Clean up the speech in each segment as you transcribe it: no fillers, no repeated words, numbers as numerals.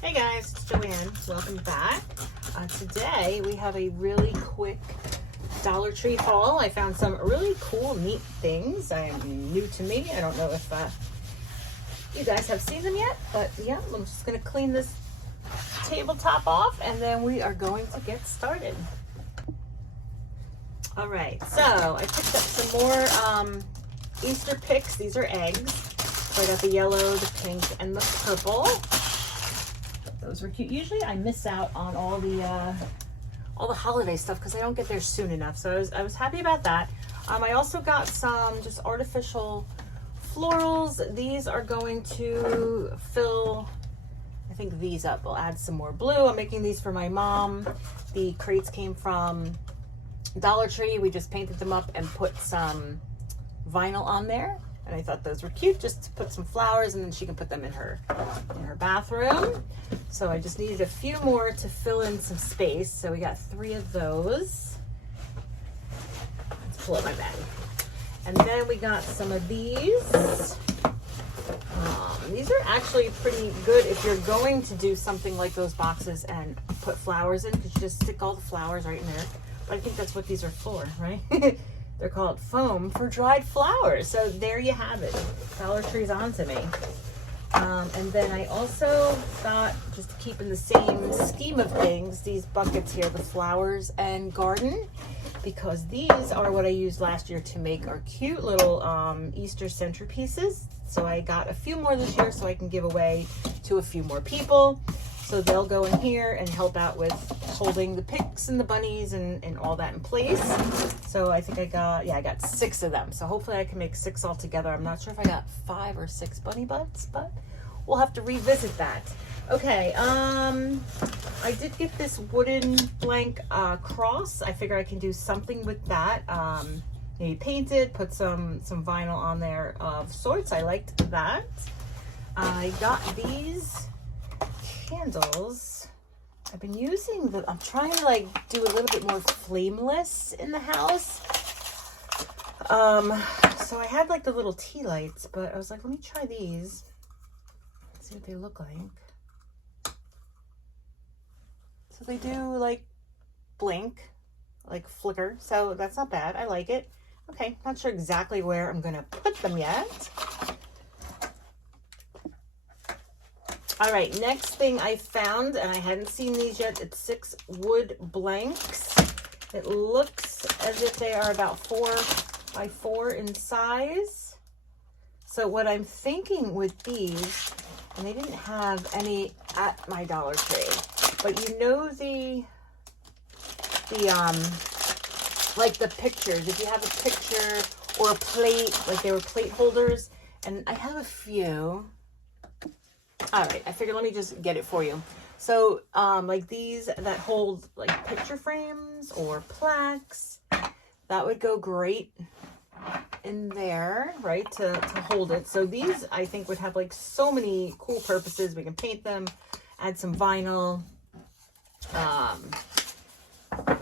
Hey guys, it's Joanne. Welcome back. Today we have a really quick Dollar Tree haul. I found some really cool, neat things. New to me. I don't know if you guys have seen them yet, but yeah, I'm just going to clean this tabletop off and then we are going to get started. All right, so I picked up some more Easter picks. These are eggs. So I got the yellow, the pink, and the purple. Those were cute. Usually I miss out on all the holiday stuff because I don't get there soon enough. So I was happy about that. I also got some just artificial florals. These are going to fill, I think, these up. I'll add some more blue. I'm making these for my mom. The crates came from Dollar Tree. We just painted them up and put some vinyl on there. And I thought those were cute, just to put some flowers, and then she can put them in her bathroom. So I just needed a few more to fill in some space. So we got 3 of those. Let's pull up my bag. And then we got some of these. These are actually pretty good if you're going to do something like those boxes and put flowers in, because you just stick all the flowers right in there. But I think that's what these are for, right? They're called foam for dried flowers. So there you have it. Dollar Tree's on to me. And then I also got, just to keep in the same scheme of things, these buckets here, the flowers and garden, because these are what I used last year to make our cute little Easter centerpieces. So I got a few more this year so I can give away to a few more people. So they'll go in here and help out with holding the picks and the bunnies and all that in place. So I think I got 6 of them. So hopefully I can make 6 all together. I'm not sure if I got 5 or 6 bunny butts, but we'll have to revisit that. Okay, I did get this wooden blank cross. I figure I can do something with that. Maybe paint it, put some vinyl on there of sorts. I liked that. I got these candles. I've been using I'm trying to like do a little bit more flameless in the house. So I had like the little tea lights, but I was like, let me try these. See what they look like. So they do like blink, like flicker. So that's not bad. I like it. Okay, not sure exactly where I'm gonna put them yet. All right, next thing I found, and I hadn't seen these yet, it's 6 wood blanks. It looks as if they are about 4 by 4 in size. So what I'm thinking with these, and they didn't have any at my Dollar Tree, but you know like the pictures, if you have a picture or a plate, like they were plate holders, and I have a few. All right, I figured let me just get it for you. So like these that hold like picture frames or plaques, that would go great in there, right, to hold it. So these I think would have like so many cool purposes. We can paint them, add some vinyl,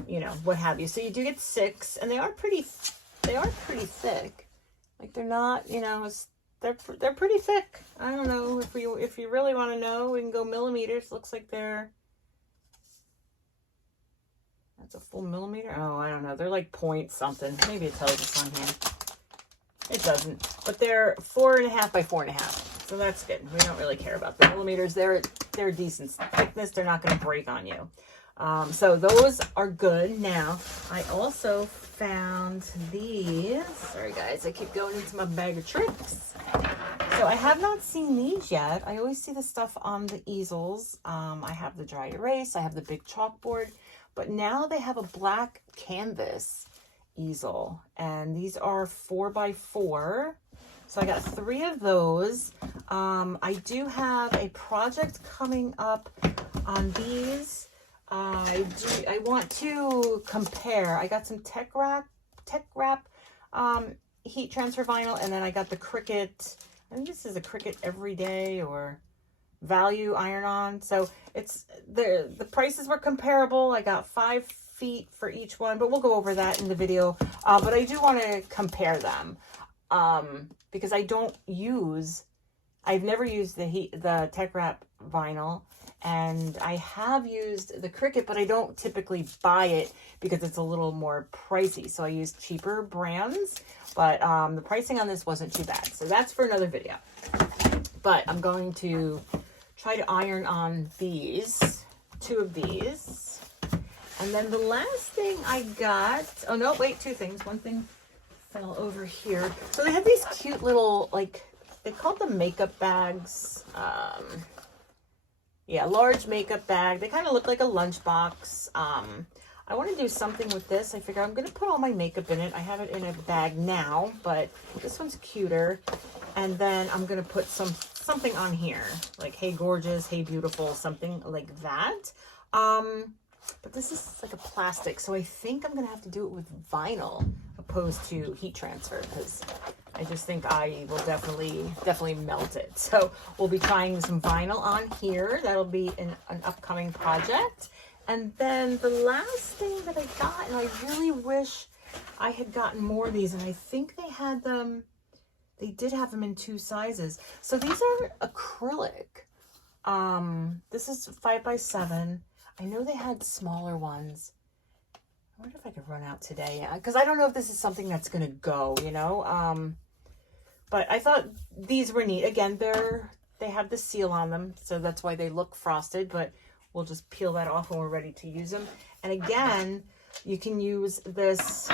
you know, what have you. So you do get 6, and they are pretty thick. Like they're not, you know, they're pretty thick. I don't know if you really want to know, we can go millimeters. Looks like that's a full millimeter. Oh, I don't know. They're like point something. Maybe it tells us on here. It doesn't, but they're 4.5 by 4.5. So that's good. We don't really care about the millimeters. They're decent thickness. They're not going to break on you. So those are good. Now, I also found these. Sorry guys, I keep going into my bag of tricks. So I have not seen these yet. I always see the stuff on the easels. I have the dry erase. I have the big chalkboard. But now they have a black canvas easel. And these are 4 by 4. So I got 3 of those. I do have a project coming up on these. I want to compare. I got some tech wrap heat transfer vinyl, and then I got the Cricut. I think this is a Cricut Everyday or Value iron-on. So it's the prices were comparable. I got 5 feet for each one, but we'll go over that in the video. But I do want to compare them because I've never used the tech wrap vinyl, and I have used the Cricut, but I don't typically buy it because it's a little more pricey. So I use cheaper brands, but the pricing on this wasn't too bad. So that's for another video. But I'm going to try to iron on these, 2 of these. And then the last thing I got, oh no, wait, 2 things. One thing fell over here. So they have these cute little, like, they called them makeup bags. Yeah, large makeup bag. They kind of look like a lunchbox. I want to do something with this. I figure I'm going to put all my makeup in it. I have it in a bag now, but this one's cuter. And then I'm going to put something on here, like, hey, gorgeous, hey, beautiful, something like that. But this is like a plastic, so I think I'm going to have to do it with vinyl opposed to heat transfer, because I just think I will definitely melt it. So we'll be trying some vinyl on here. That'll be an upcoming project. And then the last thing that I got, and I really wish I had gotten more of these, and I think they had them, they did have them in 2 sizes. So these are acrylic. This is 5x7. I know they had smaller ones. I wonder if I could run out today, because I don't know if this is something that's going to go, you know. But I thought these were neat. Again, they have the seal on them, so that's why they look frosted, but we'll just peel that off when we're ready to use them. And again, you can use this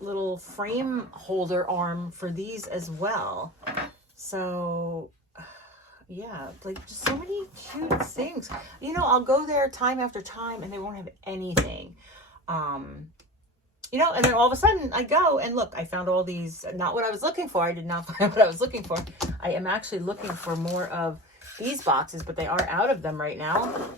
little frame holder arm for these as well. So yeah, like, just so many cute things. You know, I'll go there time after time and they won't have anything. You know, and then all of a sudden I go and look, I found all these, not what I was looking for. I did not find what I was looking for. I am actually looking for more of these boxes, but they are out of them right now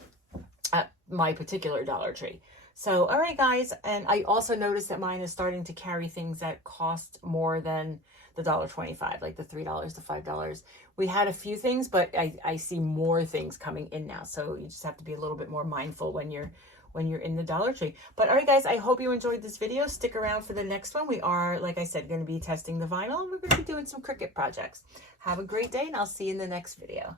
at my particular Dollar Tree. So, all right, guys. And I also noticed that mine is starting to carry things that cost more than the $1.25, like the $3 to $5. We had a few things, but I see more things coming in now. So you just have to be a little bit more mindful when you're in the Dollar Tree. But all right, guys, I hope you enjoyed this video. Stick around for the next one. We are, like I said, going to be testing the vinyl, and we're going to be doing some Cricut projects. Have a great day, and I'll see you in the next video.